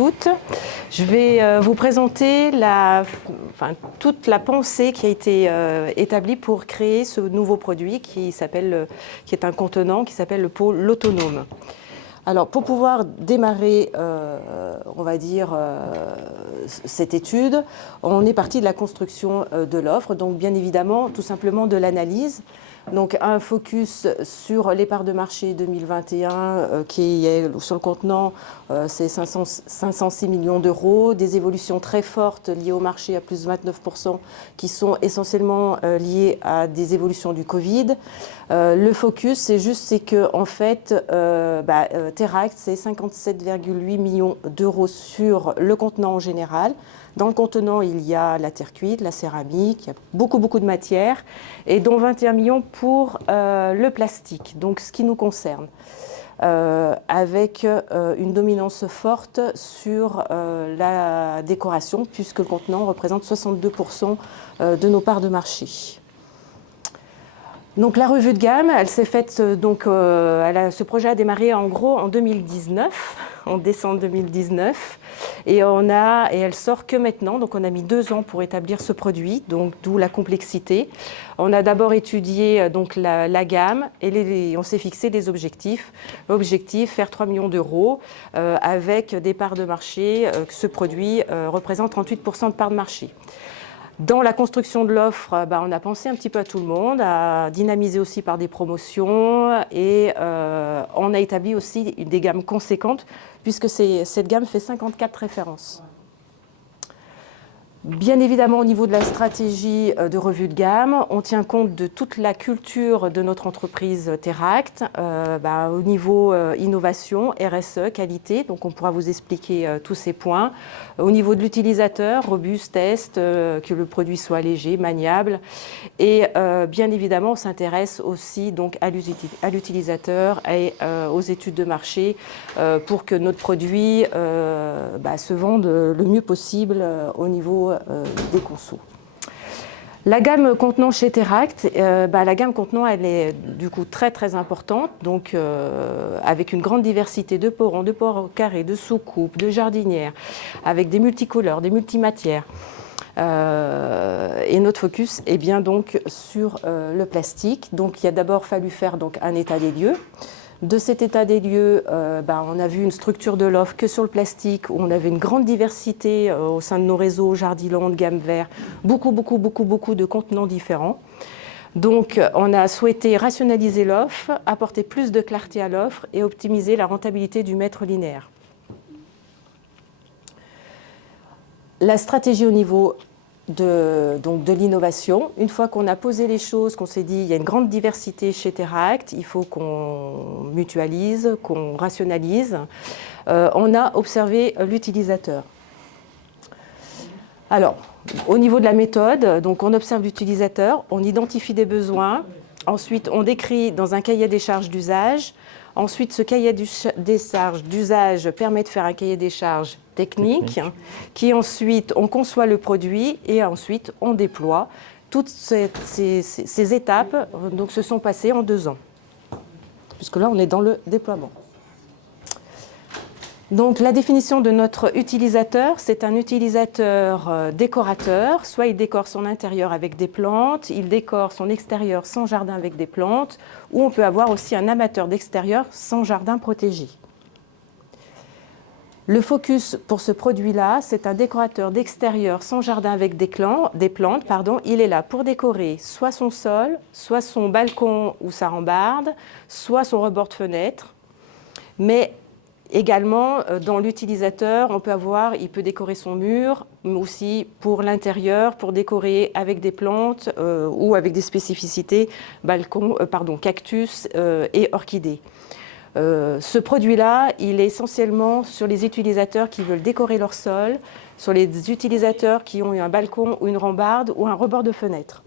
toutes. Je vais vous présenter toute la pensée qui a été établie pour créer ce nouveau produit qui est un contenant qui s'appelle le pot l'autonome. Alors, pour pouvoir démarrer, on va dire, cette étude, on est parti de la construction de l'offre, donc bien évidemment, tout simplement de l'analyse. Donc, un focus sur les parts de marché 2021 qui est sur le contenant, c'est 506 millions d'euros, des évolutions très fortes liées au marché à plus de 29% qui sont essentiellement liées à des évolutions du Covid. Le focus, c'est que en fait, Teract, c'est 57,8 millions d'euros sur le contenant en général. Dans le contenant, il y a la terre cuite, la céramique, il y a beaucoup de matières, et dont 21 millions pour le plastique, donc ce qui nous concerne, avec une dominance forte sur la décoration, puisque le contenant représente 62% de nos parts de marché. Donc la revue de gamme, elle s'est faite, ce projet a démarré en gros en 2019, en décembre 2019, et elle sort que maintenant, donc on a mis 2 ans pour établir ce produit, donc d'où la complexité. On a d'abord étudié donc la gamme et on s'est fixé des objectifs. Objectif, faire 3 millions d'euros avec des parts de marché, ce produit représente 38% de parts de marché. Dans la construction de l'offre, on a pensé un petit peu à tout le monde, à dynamiser aussi par des promotions et on a établi aussi des gammes conséquentes puisque cette gamme fait 54 références. Bien évidemment, au niveau de la stratégie de revue de gamme, on tient compte de toute la culture de notre entreprise Teract, au niveau innovation, RSE, qualité, donc on pourra vous expliquer tous ces points. Au niveau de l'utilisateur, robuste, test, que le produit soit léger, maniable. Et bien évidemment, on s'intéresse aussi donc, à l'utilisateur et aux études de marché pour que notre produit se vende le mieux possible au niveau des consos. La gamme contenant chez Teract, la gamme contenant, elle est du coup très importante, donc avec une grande diversité de pots ronds, de pots carrés, de sous-coupes, de jardinières, avec des multicouleurs, des multimatières. Et notre focus est bien donc sur le plastique. Donc il a d'abord fallu faire donc, un état des lieux. De cet état des lieux, on a vu une structure de l'offre que sur le plastique, où on avait une grande diversité au sein de nos réseaux, Jardiland, gamme vert, beaucoup de contenants différents. Donc on a souhaité rationaliser l'offre, apporter plus de clarté à l'offre et optimiser la rentabilité du mètre linéaire. La stratégie au niveau de l'innovation, une fois qu'on a posé les choses, qu'on s'est dit il y a une grande diversité chez Teract, il faut qu'on mutualise, qu'on rationalise, on a observé l'utilisateur. Alors, au niveau de la méthode, donc on observe l'utilisateur, on identifie des besoins, ensuite on décrit dans un cahier des charges d'usage. Ensuite, ce cahier des charges d'usage permet de faire un cahier des charges technique, qui ensuite, on conçoit le produit et ensuite on déploie. Toutes ces étapes donc, se sont passées en 2 ans, puisque là, on est dans le déploiement. Donc, la définition de notre utilisateur, c'est un utilisateur décorateur. Soit il décore son intérieur avec des plantes, il décore son extérieur sans jardin avec des plantes, ou on peut avoir aussi un amateur d'extérieur sans jardin protégé. Le focus pour ce produit-là, c'est un décorateur d'extérieur sans jardin avec des plantes. Il est là pour décorer soit son sol, soit son balcon ou sa rambarde, soit son rebord de fenêtre, mais également, dans l'utilisateur, il peut décorer son mur, mais aussi pour l'intérieur, pour décorer avec des plantes ou avec des spécificités, cactus et orchidées. Ce produit-là, il est essentiellement sur les utilisateurs qui veulent décorer leur sol, sur les utilisateurs qui ont eu un balcon ou une rambarde ou un rebord de fenêtre.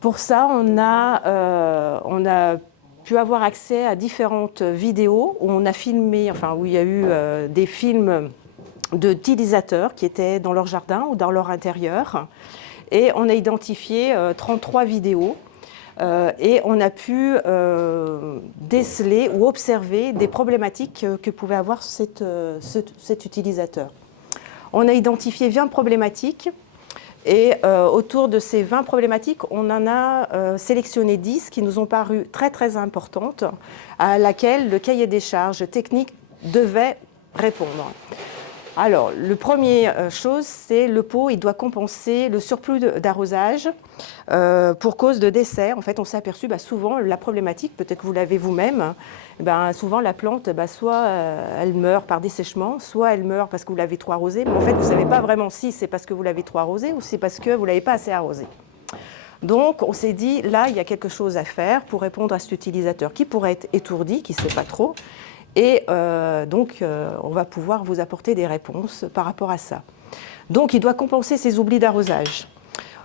Pour ça, on a pu avoir accès à différentes vidéos où on a filmé, où il y a eu des films d'utilisateurs qui étaient dans leur jardin ou dans leur intérieur. Et on a identifié 33 vidéos Et on a pu déceler ou observer des problématiques que pouvait avoir cet utilisateur. On a identifié 20 problématiques et autour de ces 20 problématiques, on en a sélectionné 10 qui nous ont paru très très importantes, à laquelle le cahier des charges techniques devait répondre. Alors, le premier chose, c'est le pot, il doit compenser le surplus d'arrosage pour cause de décès. En fait, on s'est aperçu souvent, la problématique, peut-être que vous l'avez vous-même, souvent la plante, soit elle meurt par dessèchement, soit elle meurt parce que vous l'avez trop arrosée. Mais en fait, vous ne savez pas vraiment si c'est parce que vous l'avez trop arrosée ou c'est parce que vous ne l'avez pas assez arrosée. Donc, on s'est dit, là, il y a quelque chose à faire pour répondre à cet utilisateur qui pourrait être étourdi, qui ne sait pas trop. Et on va pouvoir vous apporter des réponses par rapport à ça. Donc, il doit compenser ses oublis d'arrosage.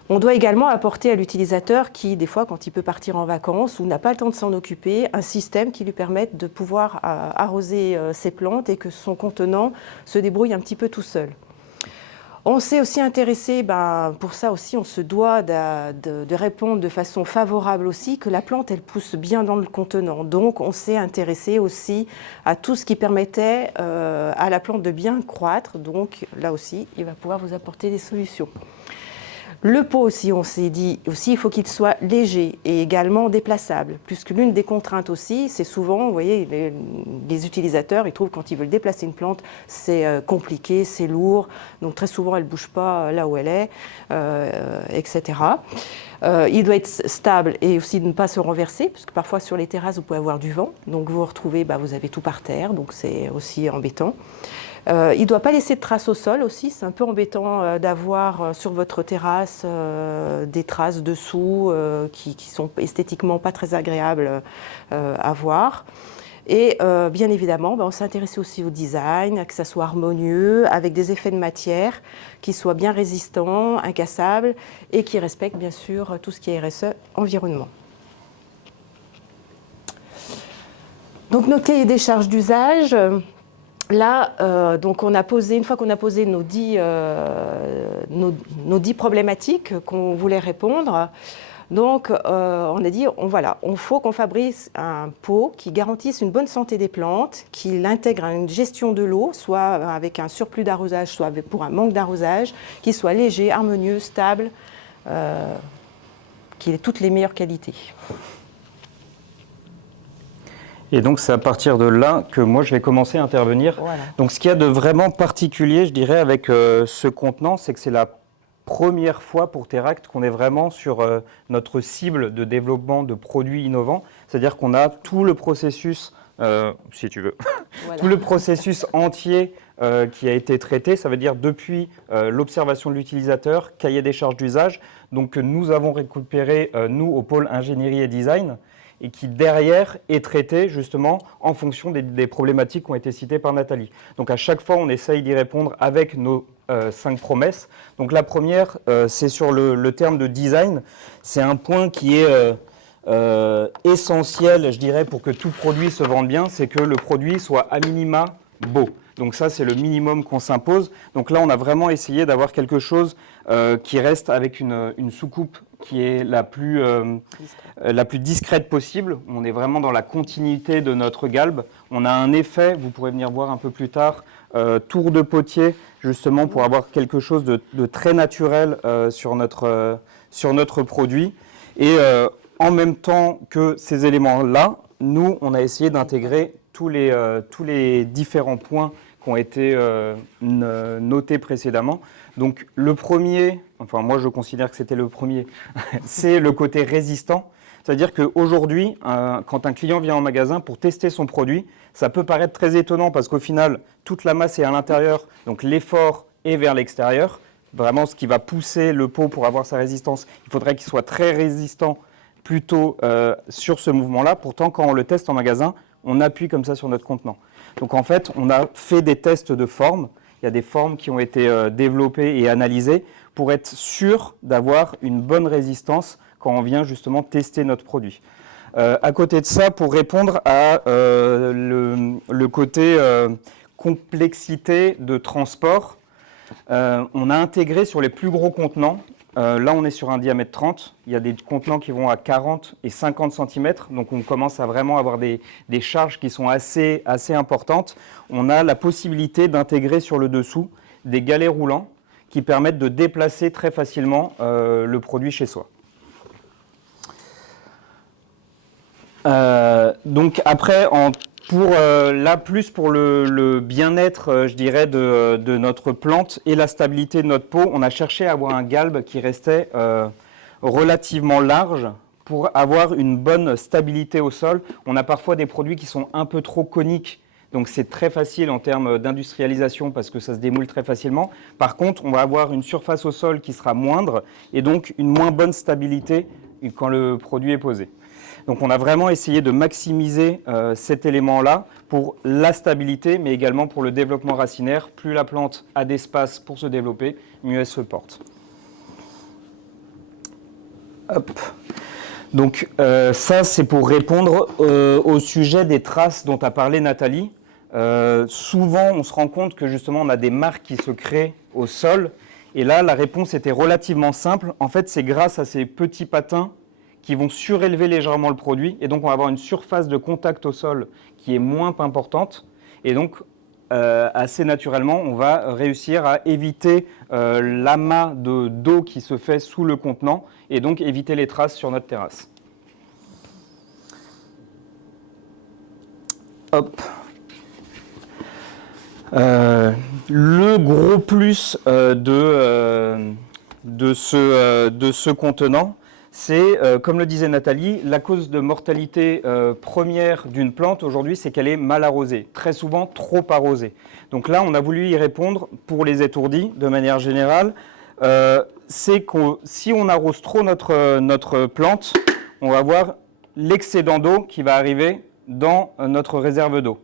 On doit également apporter à l'utilisateur qui, des fois, quand il peut partir en vacances ou n'a pas le temps de s'en occuper, un système qui lui permette de pouvoir arroser ses plantes et que son contenant se débrouille un petit peu tout seul. On s'est aussi intéressé, pour ça aussi, on se doit de répondre de façon favorable aussi, que la plante, elle pousse bien dans le contenant. Donc, on s'est intéressé aussi à tout ce qui permettait à la plante de bien croître. Donc, là aussi, il va pouvoir vous apporter des solutions. Le pot aussi, on s'est dit aussi, il faut qu'il soit léger et également déplaçable, puisque l'une des contraintes aussi, c'est souvent, vous voyez, les utilisateurs, ils trouvent quand ils veulent déplacer une plante, c'est compliqué, c'est lourd, donc très souvent elle ne bouge pas là où elle est, etc. Il doit être stable et aussi ne pas se renverser, parce que parfois sur les terrasses, vous pouvez avoir du vent, donc vous vous retrouvez, vous avez tout par terre, donc c'est aussi embêtant. Il ne doit pas laisser de traces au sol aussi, c'est un peu embêtant d'avoir sur votre terrasse des traces dessous qui sont esthétiquement pas très agréables à voir. Et bien évidemment, on s'est intéressé aussi au design, que ça soit harmonieux, avec des effets de matière qui soient bien résistants, incassables et qui respectent bien sûr tout ce qui est RSE, environnement. Donc notre cahier des charges d'usage. Là, donc on a posé, une fois qu'on a posé nos 10 problématiques qu'on voulait répondre, donc on a dit, on faut qu'on fabrique un pot qui garantisse une bonne santé des plantes, qui intègre une gestion de l'eau, soit avec un surplus d'arrosage, soit pour un manque d'arrosage, qui soit léger, harmonieux, stable, qui ait toutes les meilleures qualités. Et donc, c'est à partir de là que moi, je vais commencer à intervenir. Voilà. Donc, ce qu'il y a de vraiment particulier, je dirais, avec ce contenant, c'est que c'est la première fois pour Teract qu'on est vraiment sur notre cible de développement de produits innovants. C'est-à-dire qu'on a tout le processus, si tu veux, voilà. Tout le processus entier qui a été traité. Ça veut dire depuis l'observation de l'utilisateur, cahier des charges d'usage, donc que nous avons récupéré, nous, au pôle ingénierie et design, et qui derrière est traité justement en fonction des problématiques qui ont été citées par Nathalie. Donc à chaque fois, on essaye d'y répondre avec nos 5 promesses. Donc la première, c'est sur le terme de design. C'est un point qui est essentiel, je dirais, pour que tout produit se vende bien, c'est que le produit soit à minima beau. Donc ça, c'est le minimum qu'on s'impose. Donc là, on a vraiment essayé d'avoir quelque chose qui reste avec une soucoupe qui est la plus discrète possible. On est vraiment dans la continuité de notre galbe. On a un effet, vous pourrez venir voir un peu plus tard, tour de potier, justement pour avoir quelque chose de très naturel sur notre produit. Et en même temps que ces éléments-là, nous, on a essayé d'intégrer tous les différents points qui ont été notés précédemment. Donc le premier, enfin moi je considère que c'était le premier, c'est le côté résistant. C'est-à-dire qu'aujourd'hui, quand un client vient en magasin pour tester son produit, ça peut paraître très étonnant parce qu'au final, toute la masse est à l'intérieur, donc l'effort est vers l'extérieur. Vraiment ce qui va pousser le pot pour avoir sa résistance, il faudrait qu'il soit très résistant plutôt sur ce mouvement-là. Pourtant, quand on le teste en magasin, on appuie comme ça sur notre contenant. Donc en fait, on a fait des tests de formes. Il y a des formes qui ont été développées et analysées pour être sûr d'avoir une bonne résistance quand on vient justement tester notre produit. À côté de ça, pour répondre à le côté complexité de transport, on a intégré sur les plus gros contenants Là, on est sur un diamètre 30. Il y a des contenants qui vont à 40 et 50 cm. Donc, on commence à vraiment avoir des charges qui sont assez importantes. On a la possibilité d'intégrer sur le dessous des galets roulants qui permettent de déplacer très facilement le produit chez soi. Donc après, là, plus pour le bien-être, je dirais, de notre plante et la stabilité de notre pot, on a cherché à avoir un galbe qui restait relativement large pour avoir une bonne stabilité au sol. On a parfois des produits qui sont un peu trop coniques, donc c'est très facile en termes d'industrialisation parce que ça se démoule très facilement. Par contre, on va avoir une surface au sol qui sera moindre et donc une moins bonne stabilité quand le produit est posé. Donc on a vraiment essayé de maximiser cet élément-là pour la stabilité, mais également pour le développement racinaire. Plus la plante a d'espace pour se développer, mieux elle se porte. Hop. Donc ça, c'est pour répondre au sujet des traces dont a parlé Nathalie. Souvent, on se rend compte que justement, on a des marques qui se créent au sol. Et là, la réponse était relativement simple. En fait, c'est grâce à ces petits patins qui vont surélever légèrement le produit. Et donc, on va avoir une surface de contact au sol qui est moins importante. Et donc, assez naturellement, on va réussir à éviter l'amas d'eau qui se fait sous le contenant et donc éviter les traces sur notre terrasse. Hop. Le gros plus de ce contenant, c'est, comme le disait Nathalie, la cause de mortalité première d'une plante aujourd'hui, c'est qu'elle est mal arrosée, très souvent trop arrosée. Donc là, on a voulu y répondre pour les étourdis, de manière générale. C'est que si on arrose trop notre plante, on va avoir l'excédent d'eau qui va arriver dans notre réserve d'eau.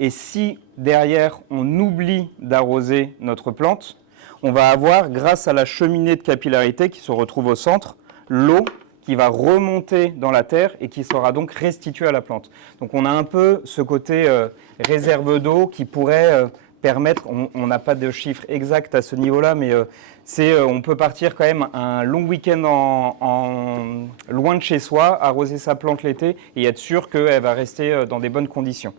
Et si derrière, on oublie d'arroser notre plante, on va avoir, grâce à la cheminée de capillarité qui se retrouve au centre, l'eau qui va remonter dans la terre et qui sera donc restituée à la plante. Donc on a un peu ce côté réserve d'eau qui pourrait permettre, on n'a pas de chiffre exact à ce niveau-là, mais on peut partir quand même un long week-end loin de chez soi, arroser sa plante l'été et être sûr qu'elle va rester dans des bonnes conditions.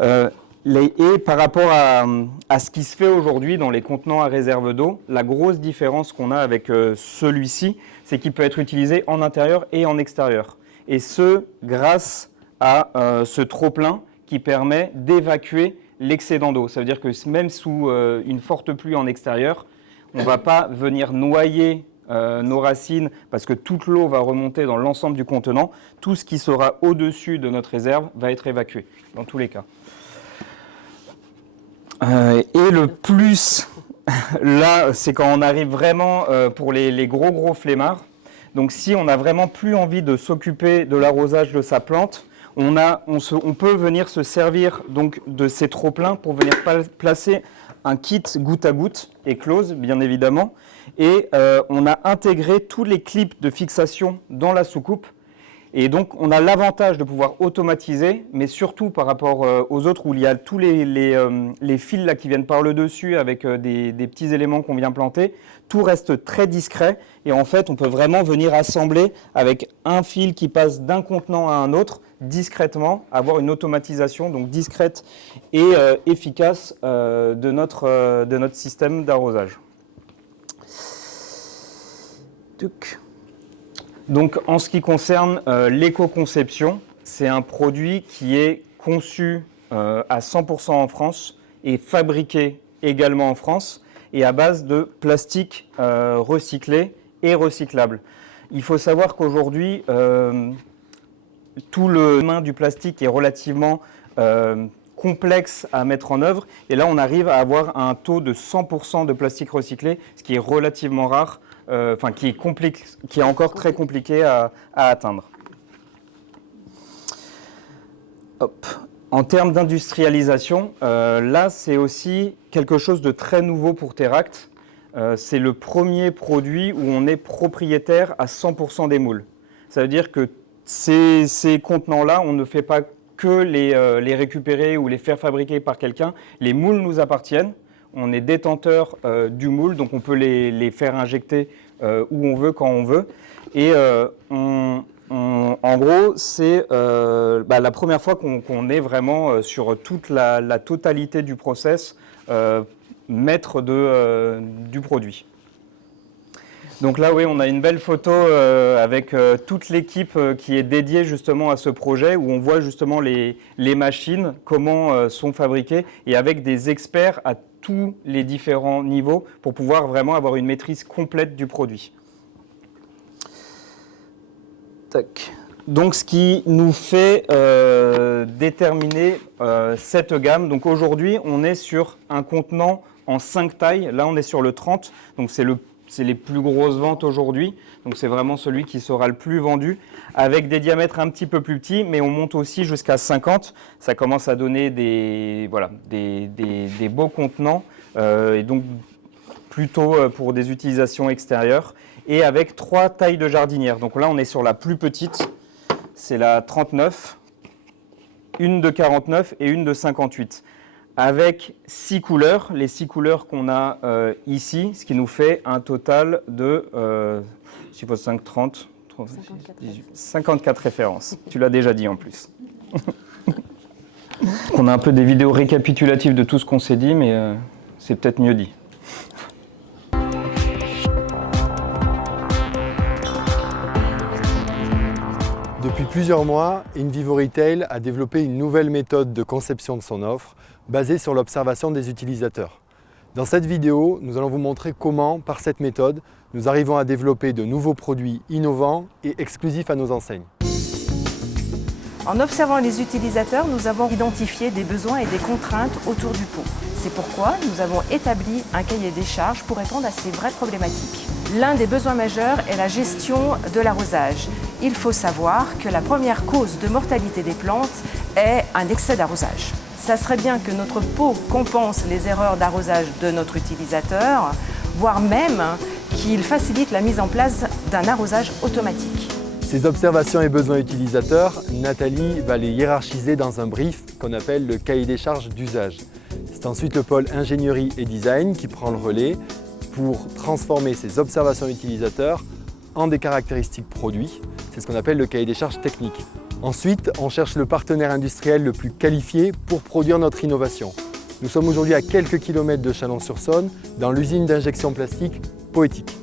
Et par rapport à ce qui se fait aujourd'hui dans les contenants à réserve d'eau, la grosse différence qu'on a avec celui-ci, c'est qu'il peut être utilisé en intérieur et en extérieur. Et ce, grâce à ce trop-plein qui permet d'évacuer l'excédent d'eau. Ça veut dire que même sous une forte pluie en extérieur, on ne va pas venir noyer nos racines parce que toute l'eau va remonter dans l'ensemble du contenant. Tout ce qui sera au-dessus de notre réserve va être évacué, dans tous les cas. Et le plus, là, c'est quand on arrive vraiment pour les gros flemmards. Donc si on n'a vraiment plus envie de s'occuper de l'arrosage de sa plante, on peut venir se servir donc de ces trop-pleins pour venir placer un kit goutte à goutte et close, bien évidemment. Et on a intégré tous les clips de fixation dans la soucoupe. Et donc, on a l'avantage de pouvoir automatiser, mais surtout par rapport aux autres où il y a tous les fils là, qui viennent par le dessus avec des petits éléments qu'on vient planter. Tout reste très discret et en fait, on peut vraiment venir assembler avec un fil qui passe d'un contenant à un autre discrètement, avoir une automatisation donc discrète et efficace de notre système d'arrosage. Donc, en ce qui concerne l'éco-conception, c'est un produit qui est conçu à 100% en France et fabriqué également en France et à base de plastique recyclé et recyclable. Il faut savoir qu'aujourd'hui, tout le chemin du plastique est relativement complexe à mettre en œuvre et là, on arrive à avoir un taux de 100% de plastique recyclé, ce qui est relativement rare. Qui est encore très compliqué à atteindre. Hop. En termes d'industrialisation, là, c'est aussi quelque chose de très nouveau pour Teract. C'est le premier produit où on est propriétaire à 100% des moules. Ça veut dire que ces contenants-là, on ne fait pas que les récupérer ou les faire fabriquer par quelqu'un. Les moules nous appartiennent. On est détenteur du moule, donc on peut les faire injecter où on veut, quand on veut. Et en gros, c'est la première fois qu'on est vraiment sur toute la totalité du process, maître du produit. Donc là, oui, on a une belle photo avec toute l'équipe qui est dédiée justement à ce projet, où on voit justement les machines, comment sont fabriquées, et avec des experts à tous les différents niveaux pour pouvoir vraiment avoir une maîtrise complète du produit. Tac. Donc, ce qui nous fait déterminer cette gamme. Donc aujourd'hui, on est sur un contenant en 5 tailles. Là, on est sur le 30. Donc c'est les plus grosses ventes aujourd'hui. Donc c'est vraiment celui qui sera le plus vendu, avec des diamètres un petit peu plus petits, mais on monte aussi jusqu'à 50. Ça commence à donner des beaux contenants, et donc plutôt pour des utilisations extérieures, et avec 3 tailles de jardinière. Donc là, on est sur la plus petite, c'est la 39, une de 49 et une de 58. Avec 6 couleurs, les 6 couleurs qu'on a ici, ce qui nous fait un total de 5, 30, 54 références. Tu l'as déjà dit en plus. On a un peu des vidéos récapitulatives de tout ce qu'on s'est dit, mais c'est peut-être mieux dit. Depuis plusieurs mois, InVivo Retail a développé une nouvelle méthode de conception de son offre basée sur l'observation des utilisateurs. Dans cette vidéo, nous allons vous montrer comment, par cette méthode, nous arrivons à développer de nouveaux produits innovants et exclusifs à nos enseignes. En observant les utilisateurs, nous avons identifié des besoins et des contraintes autour du pot. C'est pourquoi nous avons établi un cahier des charges pour répondre à ces vraies problématiques. L'un des besoins majeurs est la gestion de l'arrosage. Il faut savoir que la première cause de mortalité des plantes est un excès d'arrosage. Ça serait bien que notre pot compense les erreurs d'arrosage de notre utilisateur, voire même qu'il facilite la mise en place d'un arrosage automatique. Ces observations et besoins utilisateurs, Nathalie va les hiérarchiser dans un brief qu'on appelle le cahier des charges d'usage. C'est ensuite le pôle ingénierie et design qui prend le relais pour transformer ces observations utilisateurs en des caractéristiques produits. C'est ce qu'on appelle le cahier des charges techniques. Ensuite, on cherche le partenaire industriel le plus qualifié pour produire notre innovation. Nous sommes aujourd'hui à quelques kilomètres de Chalon-sur-Saône, dans l'usine d'injection plastique Poétique.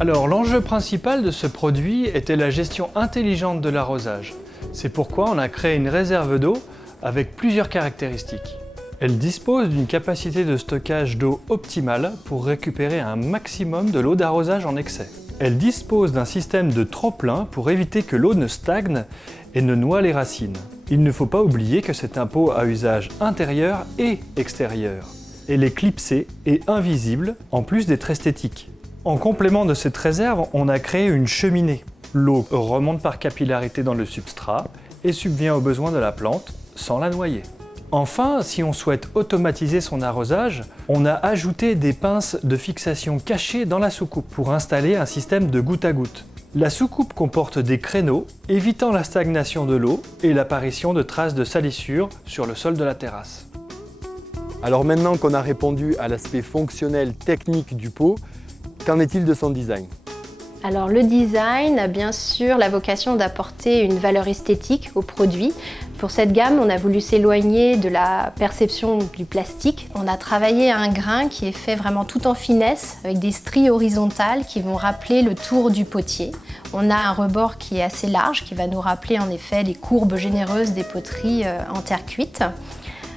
Alors l'enjeu principal de ce produit était la gestion intelligente de l'arrosage. C'est pourquoi on a créé une réserve d'eau avec plusieurs caractéristiques. Elle dispose d'une capacité de stockage d'eau optimale pour récupérer un maximum de l'eau d'arrosage en excès. Elle dispose d'un système de trop-plein pour éviter que l'eau ne stagne et ne noie les racines. Il ne faut pas oublier que c'est un pot à usage intérieur et extérieur. Elle est clipsée et invisible, en plus d'être esthétique. En complément de cette réserve, on a créé une cheminée. L'eau remonte par capillarité dans le substrat et subvient aux besoins de la plante sans la noyer. Enfin, si on souhaite automatiser son arrosage, on a ajouté des pinces de fixation cachées dans la soucoupe pour installer un système de goutte à goutte. La soucoupe comporte des créneaux, évitant la stagnation de l'eau et l'apparition de traces de salissure sur le sol de la terrasse. Alors maintenant qu'on a répondu à l'aspect fonctionnel technique du pot, qu'en est-il de son design ? Alors le design a bien sûr la vocation d'apporter une valeur esthétique au produit. Pour cette gamme, on a voulu s'éloigner de la perception du plastique. On a travaillé un grain qui est fait vraiment tout en finesse, avec des stries horizontales qui vont rappeler le tour du potier. On a un rebord qui est assez large, qui va nous rappeler en effet les courbes généreuses des poteries en terre cuite.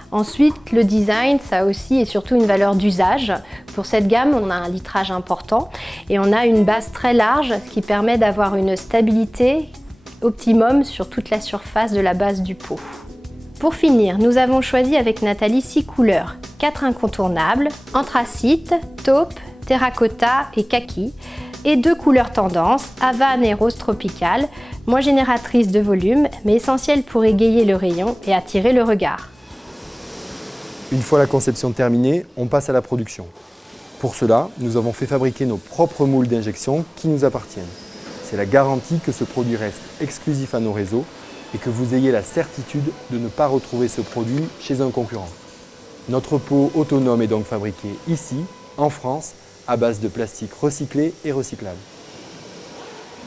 Ensuite, le design, ça aussi et surtout une valeur d'usage. Pour cette gamme, on a un litrage important et on a une base très large, ce qui permet d'avoir une stabilité optimum sur toute la surface de la base du pot. Pour finir, nous avons choisi avec Nathalie 6 couleurs, 4 incontournables, anthracite, taupe, terracotta et kaki, et 2 couleurs tendance, Havane et rose tropicale, moins génératrices de volume, mais essentielles pour égayer le rayon et attirer le regard. Une fois la conception terminée, on passe à la production. Pour cela, nous avons fait fabriquer nos propres moules d'injection qui nous appartiennent. C'est la garantie que ce produit reste exclusif à nos réseaux et que vous ayez la certitude de ne pas retrouver ce produit chez un concurrent. Notre pot autonome est donc fabriqué ici, en France, à base de plastique recyclé et recyclable.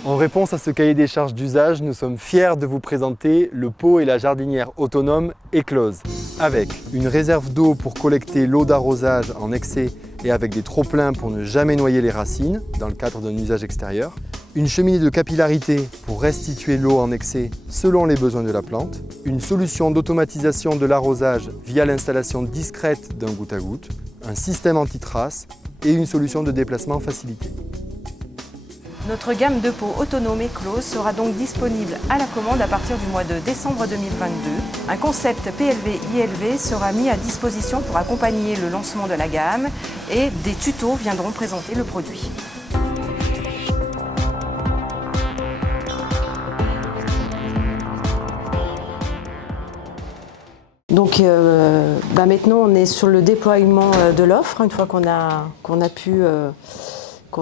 En réponse à ce cahier des charges d'usage, nous sommes fiers de vous présenter le pot et la jardinière autonome Eclose, avec une réserve d'eau pour collecter l'eau d'arrosage en excès et avec des trop-pleins pour ne jamais noyer les racines dans le cadre d'un usage extérieur, une cheminée de capillarité pour restituer l'eau en excès selon les besoins de la plante, une solution d'automatisation de l'arrosage via l'installation discrète d'un goutte à goutte, un système anti-traces et une solution de déplacement facilitée. Notre gamme de pots autonome Eclose sera donc disponible à la commande à partir du mois de décembre 2022. Un concept PLV-ILV sera mis à disposition pour accompagner le lancement de la gamme et des tutos viendront présenter le produit. Donc maintenant on est sur le déploiement de l'offre, une fois qu'on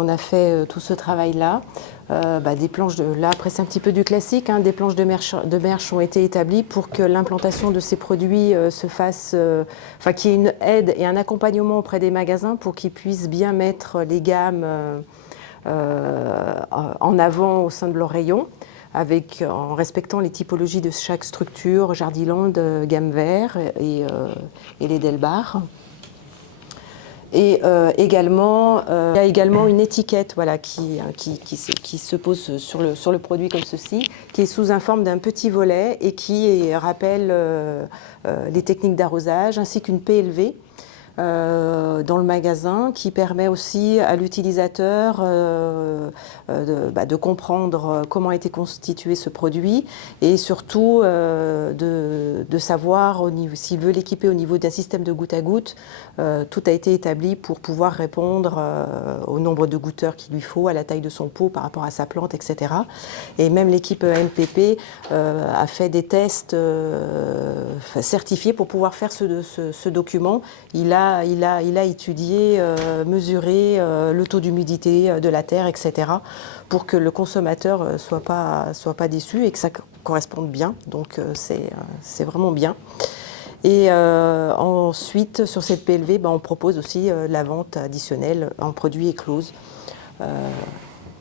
a fait tout ce travail-là. Des planches là après c'est un petit peu du classique, des planches de merch ont été établies pour que l'implantation de ces produits se fasse, qu'il y ait une aide et un accompagnement auprès des magasins pour qu'ils puissent bien mettre les gammes en avant au sein de leur rayon, en respectant les typologies de chaque structure, Jardiland, gamme vert et les Delbar. Et également, il y a également une étiquette qui se pose sur le produit comme ceci, qui est sous une forme d'un petit volet et qui rappelle les techniques d'arrosage, ainsi qu'une PLV dans le magasin qui permet aussi à l'utilisateur de comprendre comment a été constitué ce produit et surtout de savoir s'il veut l'équiper au niveau d'un système de goutte à goutte. Tout a été établi pour pouvoir répondre au nombre de goutteurs qu'il lui faut, à la taille de son pot par rapport à sa plante, etc. Et même l'équipe NPP a fait des tests certifiés pour pouvoir faire ce document. Il a étudié, mesuré le taux d'humidité de la terre, etc. pour que le consommateur soit pas déçu et que ça corresponde bien. Donc c'est vraiment bien. Et ensuite, sur cette PLV, on propose aussi la vente additionnelle en produits Eclose,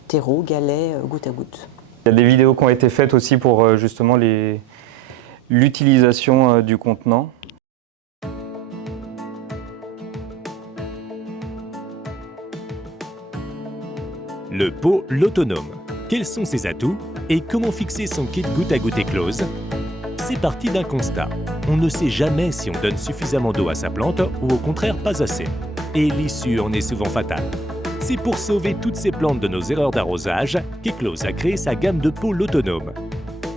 terreau, galets, goutte à goutte. Il y a des vidéos qui ont été faites aussi pour justement l'utilisation du contenant. Le pot l'autonome. Quels sont ses atouts et comment fixer son kit goutte à goutte Eclose? C'est parti d'un constat. On ne sait jamais si on donne suffisamment d'eau à sa plante ou au contraire pas assez. Et l'issue en est souvent fatale. C'est pour sauver toutes ces plantes de nos erreurs d'arrosage qu'Eclose a créé sa gamme de pots l'autonome.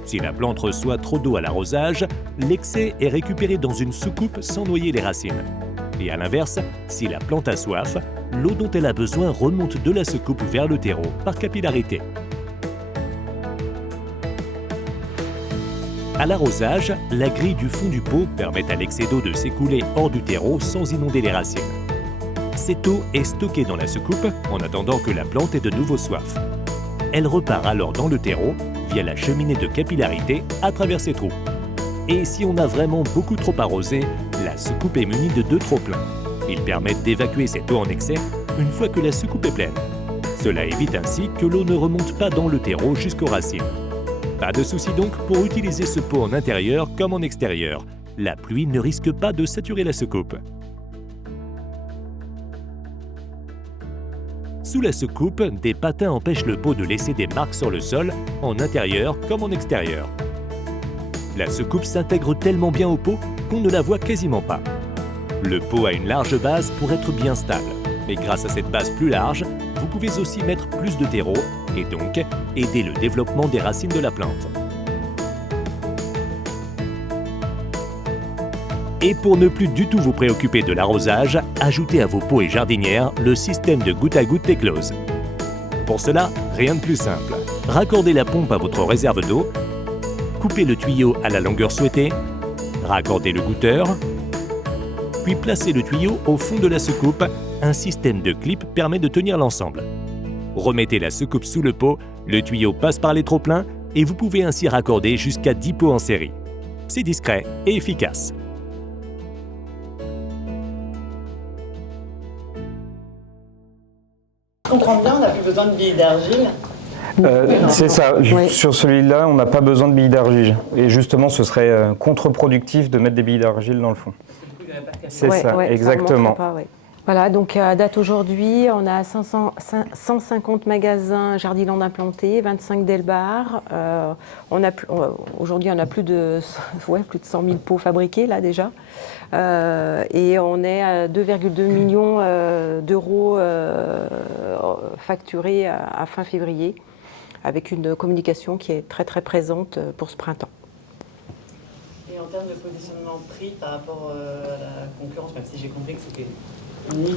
Si la plante reçoit trop d'eau à l'arrosage, l'excès est récupéré dans une soucoupe sans noyer les racines. Et à l'inverse, si la plante a soif, l'eau dont elle a besoin remonte de la soucoupe vers le terreau par capillarité. À l'arrosage, la grille du fond du pot permet à l'excès d'eau de s'écouler hors du terreau sans inonder les racines. Cette eau est stockée dans la soucoupe en attendant que la plante ait de nouveau soif. Elle repart alors dans le terreau via la cheminée de capillarité à travers ces trous. Et si on a vraiment beaucoup trop arrosé, la soucoupe est munie de 2 trop-pleins. Ils permettent d'évacuer cette eau en excès une fois que la soucoupe est pleine. Cela évite ainsi que l'eau ne remonte pas dans le terreau jusqu'aux racines. Pas de souci donc pour utiliser ce pot en intérieur comme en extérieur. La pluie ne risque pas de saturer la soucoupe. Sous la soucoupe, des patins empêchent le pot de laisser des marques sur le sol, en intérieur comme en extérieur. La soucoupe s'intègre tellement bien au pot qu'on ne la voit quasiment pas. Le pot a une large base pour être bien stable, mais grâce à cette base plus large, vous pouvez aussi mettre plus de terreau et donc aider le développement des racines de la plante. Et pour ne plus du tout vous préoccuper de l'arrosage, ajoutez à vos pots et jardinières le système de goutte à goutte Eclose. Pour cela, rien de plus simple. Raccordez la pompe à votre réserve d'eau, coupez le tuyau à la longueur souhaitée, raccordez le goutteur, puis placez le tuyau au fond de la soucoupe. Un système de clip permet de tenir l'ensemble. Remettez la soucoupe sous le pot, le tuyau passe par les trop-pleins et vous pouvez ainsi raccorder jusqu'à 10 pots en série. C'est discret et efficace. comprends bien, on n'a plus besoin de billes d'argile. C'est ça. Oui. Sur celui-là, on n'a pas besoin de billes d'argile. Et justement, ce serait contre-productif de mettre des billes d'argile dans le fond. C'est Ouais, ça, ouais, exactement. remontera pas, ouais. Voilà, donc à date aujourd'hui, on a 150 magasins Jardiland implantés, 25 Delbar. Aujourd'hui, on a plus de 100 000 pots fabriqués là déjà. Et on est à 2,2 millions d'euros facturés à fin février, avec une communication qui est très très présente pour ce printemps. Et en termes de positionnement prix par rapport à la concurrence, même si j'ai compris que c'était...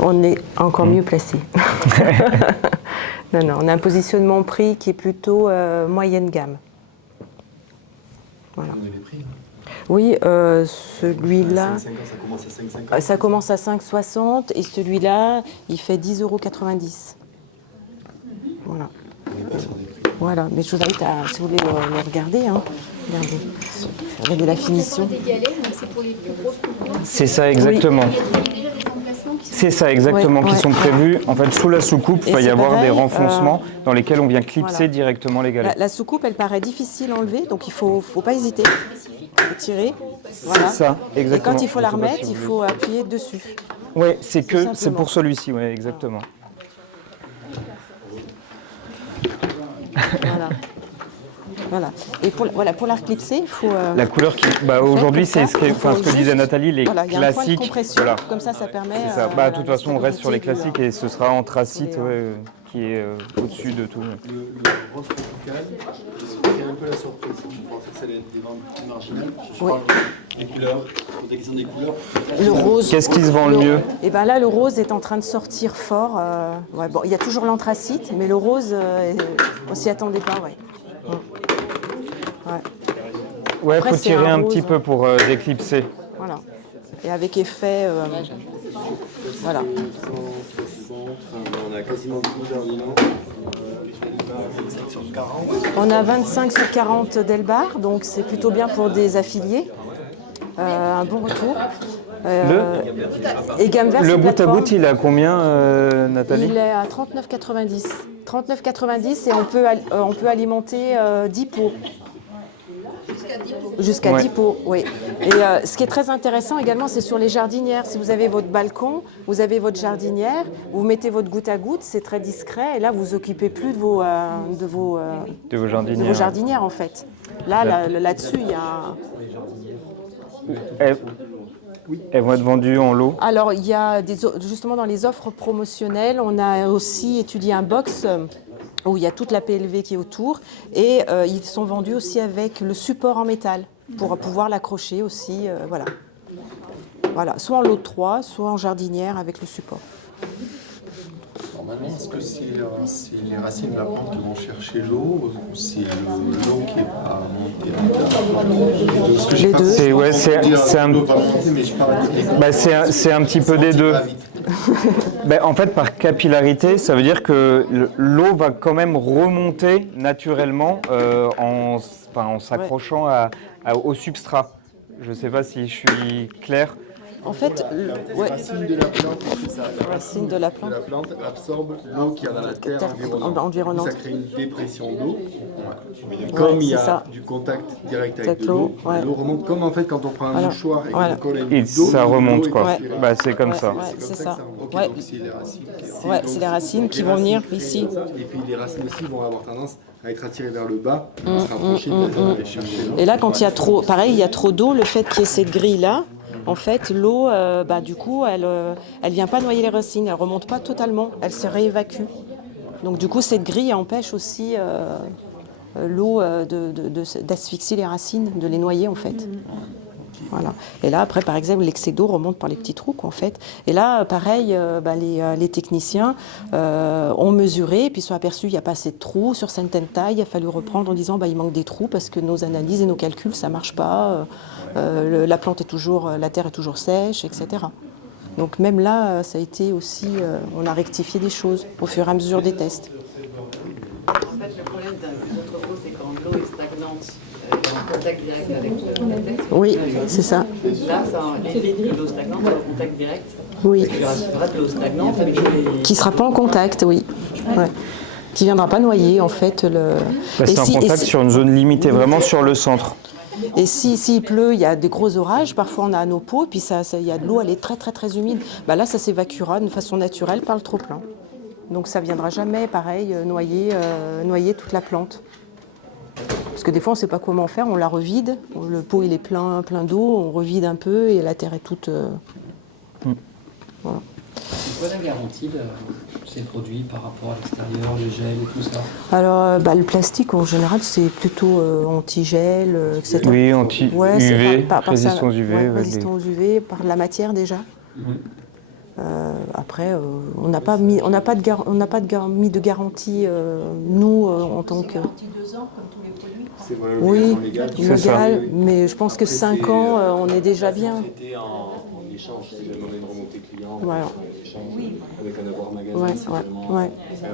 On est encore mieux placé. Non, on a un positionnement prix qui est plutôt moyenne gamme. Voilà. Oui, celui-là, ça commence à 5,50 et celui-là, il fait 10,90 €. Voilà. Voilà, mais je vous invite à, si vous voulez le regarder, hein. Regardez la finition. C'est ça, exactement. C'est ça, exactement, qui sont prévus. En fait, sous la soucoupe, il va y avoir des renfoncements dans lesquels on vient clipser directement les galets. La soucoupe, elle paraît difficile à enlever, donc il ne faut pas hésiter. Il faut tirer. Voilà. C'est ça, exactement. Et quand il faut la remettre, il faut appuyer dessus. Oui, c'est pour celui-ci, oui, exactement. Voilà. Voilà. Et pour la reclipser, il faut... La couleur qui... aujourd'hui, c'est ce que disait Nathalie, les voilà, il y a un point de classiques. compression, Voilà. comme ça permet... C'est ça. De toute façon, on reste sur les classiques et ce sera anthracite qui est au-dessus de tout. Le rose tropical, c'est un peu la surprise. Je pensais que ça allait être des ventes plus marginales. Je parle des couleurs, des questions des couleurs. Le rose... Qu'est-ce qui se vend le mieux? Et bien là, le rose est en train de sortir fort. Bon, il y a toujours l'anthracite, mais le rose, on s'y attendait pas, ouais. Ouais, Après, faut c'est tirer un un rose, petit peu pour déclipser. Voilà. Et avec effet... voilà. On a quasiment 12 heures d'îlot. On a 25 sur 40 Delbar, donc c'est plutôt bien pour des affiliés. Un bon retour. Et gamme verte, Le bout à plateforme, bout, il est à combien, Nathalie? il est à 39,90. 39,90 et on peut alimenter 10 pots. Jusqu'à 10 pots, oui. Et ce qui est très intéressant également, c'est sur les jardinières. Si vous avez votre balcon, vous avez votre jardinière, vous mettez votre goutte à goutte, c'est très discret. Et là, vous occupez plus de vos jardinières, en fait. Là-dessus, il y a... Elles vont être vendues en lot. Alors, il y a justement dans les offres promotionnelles, on a aussi étudié un box où il y a toute la PLV qui est autour et ils sont vendus aussi avec le support en métal pour pouvoir l'accrocher aussi, voilà. Voilà, soit en lot de 3, soit en jardinière avec le support. Normalement, est-ce que c'est les racines de la plante qui vont chercher l'eau ou c'est l'eau qui n'est pas montée? Les deux. C'est un petit peu des deux. En fait, par capillarité, ça veut dire que l'eau va quand même remonter naturellement en s'accrochant au substrat. Je ne sais pas si je suis clair. En fait, les racines de la plante, c'est ça. Les racines de la plante. La plante absorbe l'eau qu'il y a dans la terre environnante. Ça crée une dépression d'eau. Comme il y a du contact direct avec de l'eau, l'eau remonte comme en fait quand on prend un mouchoir et qu'on colle à une d'eau. Ça remonte quoi. C'est comme ça. C'est ça. Donc c'est les racines. C'est les racines qui vont venir ici. Et puis les racines aussi vont avoir tendance à être attirées vers le bas, à se rapprocher, d'aller chercher l'eau. Et là, quand il y a trop, pareil, il y a trop d'eau, le fait qu'il y ait cette grille-là, en fait, l'eau, du coup, elle vient pas noyer les racines, elle remonte pas totalement, elle se réévacue. Donc du coup, cette grille empêche aussi l'eau d'asphyxier les racines, de les noyer en fait. Voilà. Et là, après, par exemple, l'excès d'eau remonte par les petits trous, quoi, en fait. Et là, pareil, les techniciens ont mesuré, puis sont aperçus qu'il n'y a pas assez de trous sur certaines tailles. Il a fallu reprendre en disant il manque des trous parce que nos analyses et nos calculs, ça ne marche pas. La plante est toujours, la terre est toujours sèche, etc. Donc même là, ça a été aussi, on a rectifié des choses au fur et à mesure des tests. En fait, le problème d'un entrepôt, c'est quand l'eau est stagnante, en contact direct avec la tête. Oui, c'est ça. Là, ça évite que l'eau stagnante soit en contact direct. Oui. Il y aura de l'eau stagnante, mais Qui ne sera pas en contact, oui. Ouais. Qui ne viendra pas noyer, en fait. C'est un contact sur une zone limitée, vraiment sur le centre. Et s'il pleut, il y a des gros orages, parfois on a nos pots, puis il y a de l'eau, elle est très très très humide. Bah là, ça s'évacuera de façon naturelle par le trop-plein. Donc ça ne viendra jamais, pareil, noyer toute la plante. Parce que des fois, on ne sait pas comment faire, on la revide. Le pot, il est plein d'eau, on revide un peu et la terre est toute... Voilà. C'est quoi la garantie de ces produits par rapport à l'extérieur, le gel et tout ça? Alors, le plastique, en général, c'est plutôt anti-gel, etc. Oui, anti-UV, résistant aux UV. Ouais, résistant aux UV, par la matière déjà. Après, on n'a pas mis de garantie, nous, en tant que... Garantie 2 ans, comme tous les produits. C'est vrai, oui, légal, mais je pense que 5 ans, on est déjà bien. En échange, si jamais on a une remontée client, Voilà. avec un avoir magasin,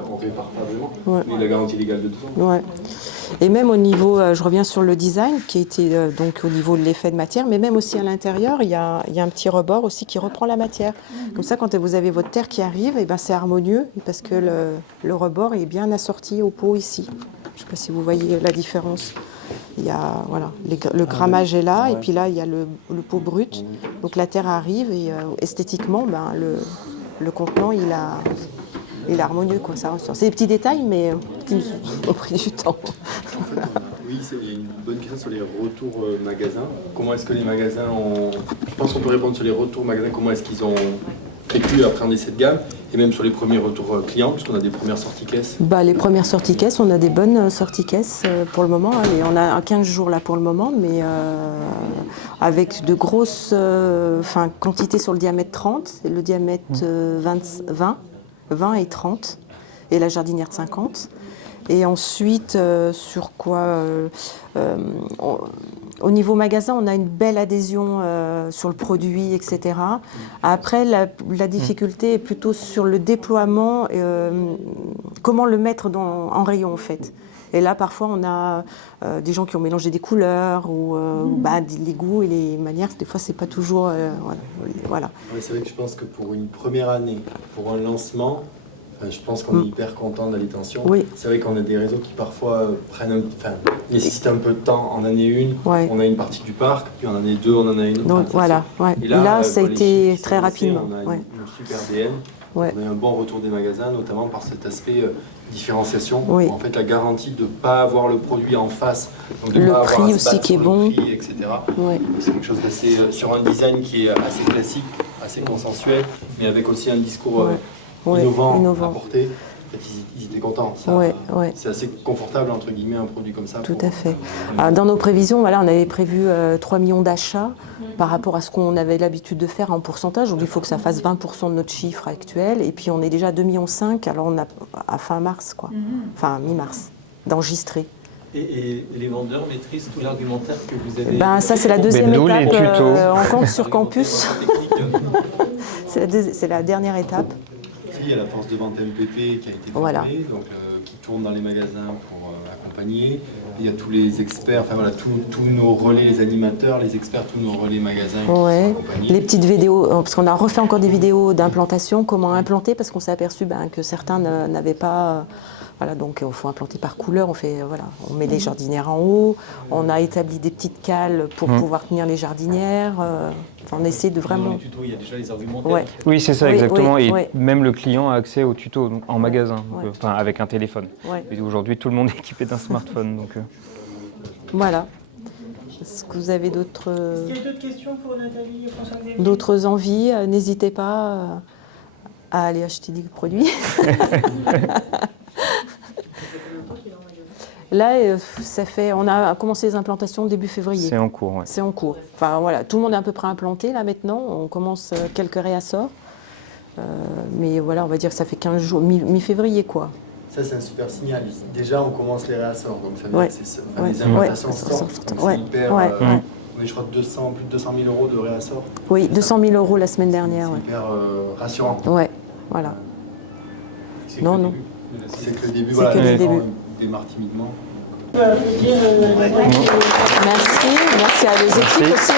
on répare pas vraiment. Mais la garantie légale de 2 ans. Ouais. Et même au niveau, je reviens sur le design, qui a été donc au niveau de l'effet de matière, mais même aussi à l'intérieur, il y a un petit rebord aussi qui reprend la matière. Comme ça, quand vous avez votre terre qui arrive, et ben c'est harmonieux, parce que le rebord est bien assorti au pot ici. Je ne sais pas si vous voyez la différence. Il y a, voilà, le grammage est là, et puis là, il y a le pot brut. Donc la terre arrive, et esthétiquement, le contenant, il est harmonieux, quoi. Ça ressort. C'est des petits détails, mais qui nous ont pris du temps. Oui, il y a une bonne question sur les retours magasins. Comment est-ce que les magasins ont... Je pense qu'on peut répondre sur les retours magasins, comment est-ce qu'ils ont pu appréhender cette gamme, et même sur les premiers retours clients, parce qu'on a des premières sorties caisses. Les premières sorties caisses, on a des bonnes sorties caisses pour le moment. Et on a 15 jours là pour le moment, mais avec de grosses quantités sur le diamètre 30, et le diamètre 20 et 30, et la jardinière de 50. Et ensuite, sur quoi au niveau magasin, on a une belle adhésion sur le produit, etc. Après, la difficulté est plutôt sur le déploiement, comment le mettre en rayon, en fait. Et là, parfois, on a des gens qui ont mélangé des couleurs ou les goûts et les manières. Des fois, c'est pas toujours... voilà. Ouais, c'est vrai que je pense que pour une première année, pour un lancement, je pense qu'on est hyper content d'aller tension. Oui. C'est vrai qu'on a des réseaux qui parfois nécessitent un peu de temps. En année 1, on a une partie du parc, puis en année 2, on en a une autre. Donc voilà, Et là, ça a été très rapidement. On a une super DM. On a un bon retour des magasins, notamment par cet aspect différenciation. Oui. En fait, la garantie de ne pas avoir le produit en face, donc de le pas prix avoir aussi qui est bon, prix, etc. Ouais. C'est quelque chose d'assez sur un design qui est assez classique, assez consensuel, mais avec aussi un discours innovant à porter. En fait, ils étaient contents. C'est assez confortable, entre guillemets, un produit comme ça. Tout à fait. Alors, dans nos prévisions, on avait prévu 3 millions d'achats par rapport à ce qu'on avait l'habitude de faire en pourcentage. Donc il faut que ça fasse 20% de notre chiffre actuel. Et puis on est déjà à 2,5 millions. Alors on a à fin mars, quoi. Enfin mi-mars, d'enregistrer. Et les vendeurs maîtrisent tout l'argumentaire que vous avez... Ça, c'est la deuxième étape. Les tutos. On compte sur Campus. C'est la dernière étape. Il y a la force de vente MPP qui a été formée, donc, qui tourne dans les magasins pour accompagner. Il y a tous les experts, tous nos relais, les animateurs, les experts, tous nos relais magasins qui sont accompagnés. Les petites vidéos, parce qu'on a refait encore des vidéos d'implantation, comment implanter, parce qu'on s'est aperçu que certains n'avaient pas... donc il faut implanter par couleur, on met les jardinières en haut, on a établi des petites cales pour pouvoir tenir les jardinières, on essaie de vraiment... Dans les tutos, il y a déjà les argumentaires. Oui, c'est ça, exactement, et même le client a accès aux tutos en magasin, avec un téléphone. Et aujourd'hui, tout le monde est équipé d'un smartphone. Donc, Voilà. Est-ce que vous avez d'autres... Est-ce qu'il y a d'autres questions pour Nathalie et François-Xavier ? D'autres envies, n'hésitez pas à aller acheter des produits. Là, on a commencé les implantations début février. c'est en cours, ouais. C'est en cours. Tout le monde est à peu près implanté là maintenant. On commence quelques réassorts. Mais on va dire que ça fait 15 jours, mi-février quoi. Ça, c'est un super signal. Déjà, on commence les réassorts. Donc ça veut dire que les implantations sortent. Donc c'est hyper... On est, je crois, plus de 200 000 euros de réassorts. Oui, 200 000 euros la semaine dernière. C'est hyper rassurant. Ouais, voilà. C'est que le début, C'est que le début. on démarre timidement. Merci à vos équipes aussi.